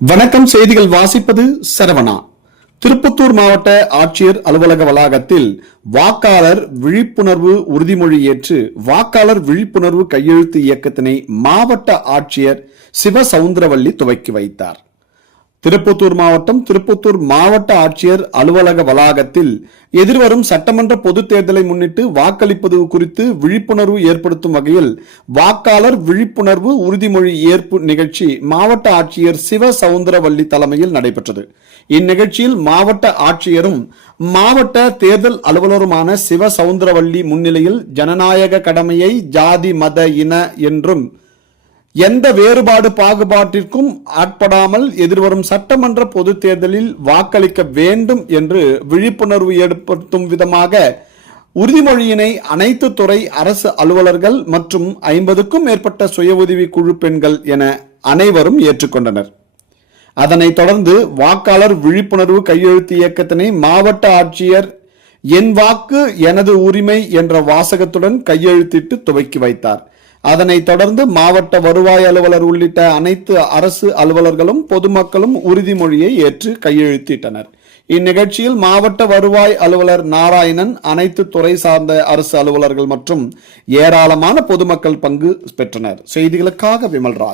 வணக்கம். செய்திகள் வாசிப்பது சரவணா. திருப்பத்தூர் மாவட்ட ஆட்சியர் அலுவலக வளாகத்தில் வாக்காளர் விழிப்புணர்வு உறுதிமொழி ஏற்று வாக்காளர் விழிப்புணர்வு கையெழுத்து இயக்கத்தினை மாவட்ட ஆட்சியர் சிவசவுந்தரவல்லி துவக்கி வைத்தார். திருப்பத்தூர் மாவட்டம் திருப்பத்தூர் மாவட்ட ஆட்சியர் அலுவலக வளாகத்தில் எதிர்வரும் சட்டமன்ற பொதுத் தேர்தலை முன்னிட்டு வாக்களிப்பது குறித்து விழிப்புணர்வு ஏற்படுத்தும் வகையில் வாக்காளர் விழிப்புணர்வு உறுதிமொழி ஏற்பு நிகழ்ச்சி மாவட்ட ஆட்சியர் சிவசவுந்தரவல்லி தலைமையில் நடைபெற்றது. இந்நிகழ்ச்சியில் மாவட்ட ஆட்சியரும் மாவட்ட தேர்தல் அலுவலருமான சிவசவுந்தரவல்லி முன்னிலையில் ஜனநாயக கடமையை ஜாதி மத இன என்றும் எந்த வேறுபாடு பாகுபாட்டிற்கும் ஆட்படாமல் எதிர்வரும் சட்டமன்ற பொது தேர்தலில் வாக்களிக்க வேண்டும் என்று விழிப்புணர்வு ஏற்படுத்தும் விதமாக உறுதிமொழியினை அனைத்து துறை அரசு அலுவலர்கள் மற்றும் 50க்கும் மேற்பட்ட சுய உதவி குழு பெண்கள் என அனைவரும் ஏற்றுக்கொண்டனர். அதனைத் தொடர்ந்து வாக்காளர் விழிப்புணர்வு கையெழுத்து இயக்கத்தினை மாவட்ட ஆட்சியர் என் வாக்கு எனது உரிமை என்ற வாசகத்துடன் கையெழுத்திட்டு துவக்கி வைத்தார். அதனைத் தொடர்ந்து மாவட்ட வருவாய் அலுவலர் உள்ளிட்ட அனைத்து அரசு அலுவலர்களும் பொதுமக்களும் உறுதிமொழியை ஏற்று கையெழுத்திட்டனர். இந்நிகழ்ச்சியில் மாவட்ட வருவாய் அலுவலர் நாராயணன், அனைத்து துறை சார்ந்த அரசு அலுவலர்கள் மற்றும் ஏராளமான பொதுமக்கள் பங்கு பெற்றனர். செய்திகளுக்காக விமல்ராஜ்.